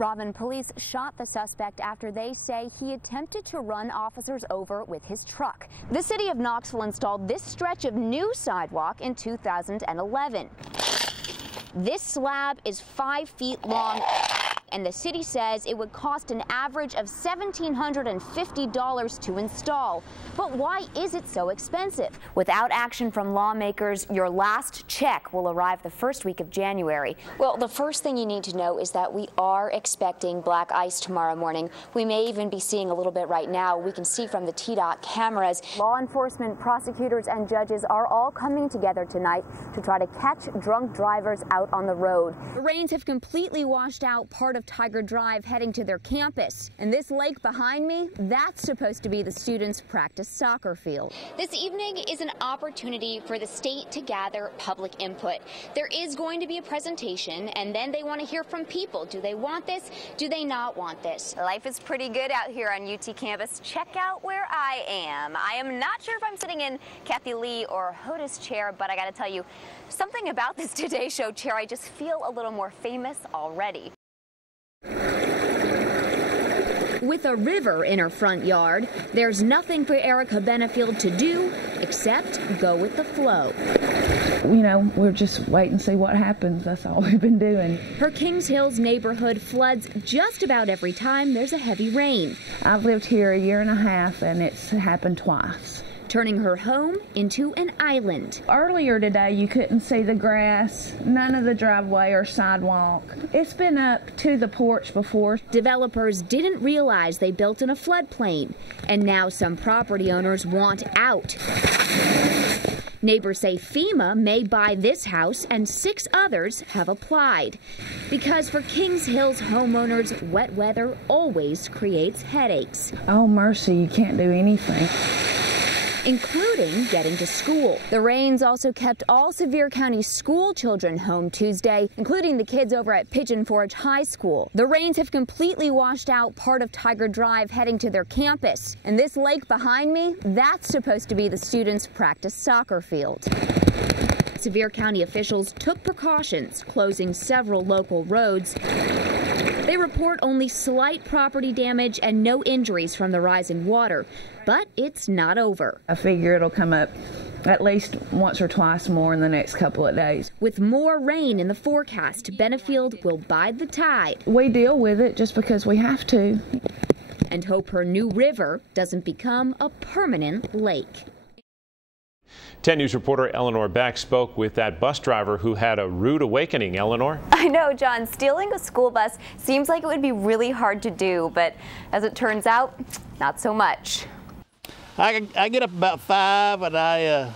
Robin, police shot the suspect after they say he attempted to run officers over with his truck. The city of Knoxville installed this stretch of new sidewalk in 2011. This slab is 5 feet long, and the city says it would cost an average of $1,750 to install. But why is it so expensive? Without action from lawmakers, your last check will arrive the first week of January. Well, the first thing you need to know is that we are expecting black ice tomorrow morning. We may even be seeing a little bit right now. We can see from the TDOT cameras. Law enforcement, prosecutors, and judges are all coming together tonight to try to catch drunk drivers out on the road. The rains have completely washed out part of Tiger Drive heading to their campus. And this lake behind me, that's supposed to be the students' practice soccer field. This evening is an opportunity for the state to gather public input. There is going to be a presentation, and then they want to hear from people. Do they want this? Do they not want this? Life is pretty good out here on UT campus. Check out where I am. I am not sure if I'm sitting in Kathy Lee or Hoda's chair, but I got to tell you, something about this Today Show chair, I just feel a little more famous already. With a river in her front yard, there's nothing for Erica Benefield to do except go with the flow. You know, we're just waiting to see what happens. That's all we've been doing. Her Kings Hills neighborhood floods just about every time there's a heavy rain. I've lived here 1.5 years, and it's happened twice. Turning her home into an island. Earlier today, you couldn't see the grass, none of the driveway or sidewalk. It's been up to the porch before. Developers didn't realize they built in a floodplain, and now some property owners want out. Neighbors say FEMA may buy this house, and 6 others have applied. Because for Kings Hills homeowners, wet weather always creates headaches. Oh, mercy, you can't do anything. Including getting to school. The rains also kept all Sevier County school children home Tuesday, including the kids over at Pigeon Forge High School. The rains have completely washed out part of Tiger Drive heading to their campus. And this lake behind me, that's supposed to be the students' practice soccer field. Sevier County officials took precautions, closing several local roads. They report only slight property damage and no injuries from the rising water, but it's not over. I figure it'll come up at least once or twice more in the next couple of days. With more rain in the forecast, Benefield will bide the tide. We deal with it just because we have to. And hope her new river doesn't become a permanent lake. 10 News reporter Eleanor Beck spoke with that bus driver who had a rude awakening. Eleanor? I know, John. Stealing a school bus seems like it would be really hard to do, but as it turns out, not so much. I get up about 5 and I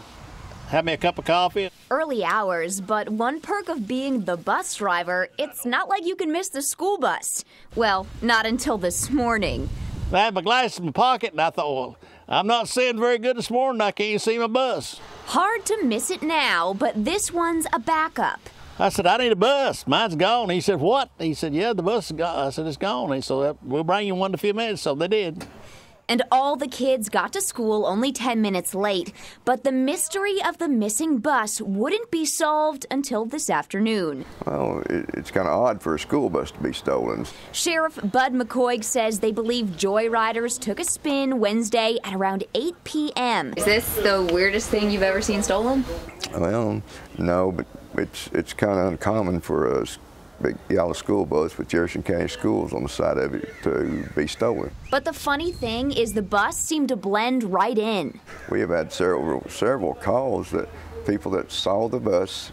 have me a cup of coffee. Early hours, but one perk of being the bus driver, it's not like you can miss the school bus. Well, not until this morning. I had my glasses in my pocket and I thought, well, I'm not seeing very good this morning. I can't see my bus. Hard to miss it now, but this one's a backup. I said, I need a bus. Mine's gone. He said, what? He said, yeah, the bus is gone. I said, it's gone. He said, we'll bring you one in a few minutes. So they did. And all the kids got to school only 10 minutes late. But the mystery of the missing bus wouldn't be solved until this afternoon. Well, it's kind of odd for a school bus to be stolen. Sheriff Bud McCoy says they believe joyriders took a spin Wednesday at around 8 p.m. Is this the weirdest thing you've ever seen stolen? Well, no, but it's kind of uncommon for a big yellow school bus with Jefferson County schools on the side of it to be stolen. But the funny thing is the bus seemed to blend right in. We have had several calls that people that saw the bus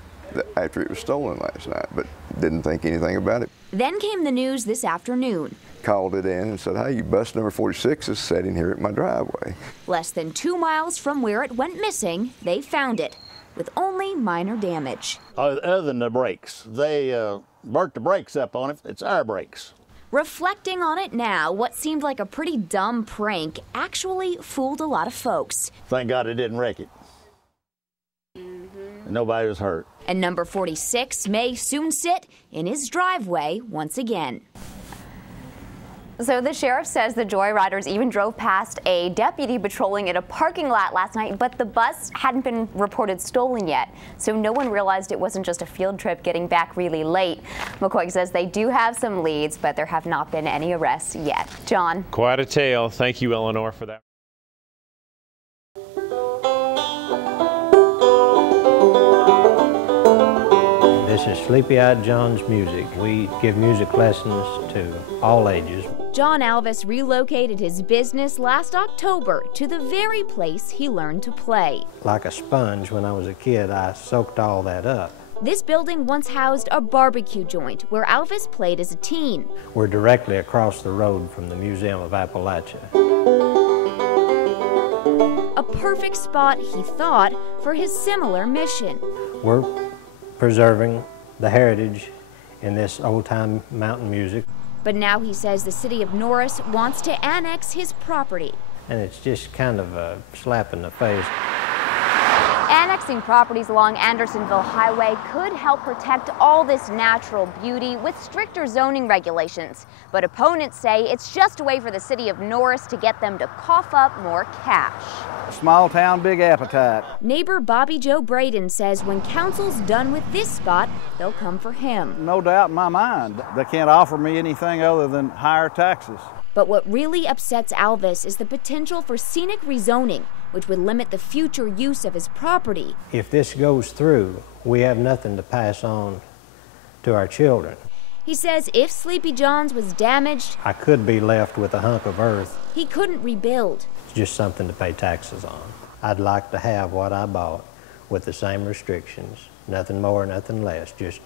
after it was stolen last night, but didn't think anything about it. Then came the news this afternoon. Called it in and said, hey, bus number 46 is sitting here at my driveway. Less than 2 miles from where it went missing, they found it, with only minor damage. Other than the brakes, they burnt the brakes up on it. It's our brakes. Reflecting on it now, what seemed like a pretty dumb prank actually fooled a lot of folks. Thank God it didn't wreck it. Nobody was hurt. And number 46 may soon sit in his driveway once again. So the sheriff says the joyriders even drove past a deputy patrolling at a parking lot last night, but the bus hadn't been reported stolen yet. So no one realized it wasn't just a field trip getting back really late. McCoy says they do have some leads, but there have not been any arrests yet. John. Quite a tale. Thank you, Eleanor, for that. This is Sleepy-Eyed John's Music. We give music lessons to all ages. John Alvis relocated his business last October to the very place he learned to play. Like a sponge, when I was a kid, I soaked all that up. This building once housed a barbecue joint where Alvis played as a teen. We're directly across the road from the Museum of Appalachia. A perfect spot, he thought, for his similar mission. We're preserving the heritage in this old-time mountain music. But now he says the city of Norris wants to annex his property. And it's just kind of a slap in the face. Annexing properties along Andersonville Highway could help protect all this natural beauty with stricter zoning regulations. But opponents say it's just a way for the city of Norris to get them to cough up more cash. Small town, big appetite. Neighbor Bobby Joe Braden says when council's done with this spot, they'll come for him. No doubt in my mind. They can't offer me anything other than higher taxes. But what really upsets Alvis is the potential for scenic rezoning, which would limit the future use of his property. If this goes through, we have nothing to pass on to our children. He says if Sleepy John's was damaged, I could be left with a hunk of earth. He couldn't rebuild. It's just something to pay taxes on. I'd like to have what I bought with the same restrictions. Nothing more, nothing less, just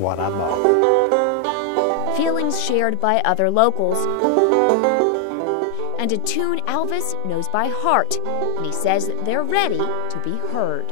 what I bought. Feelings shared by other locals. And a tune Alvis knows by heart, and he says they're ready to be heard.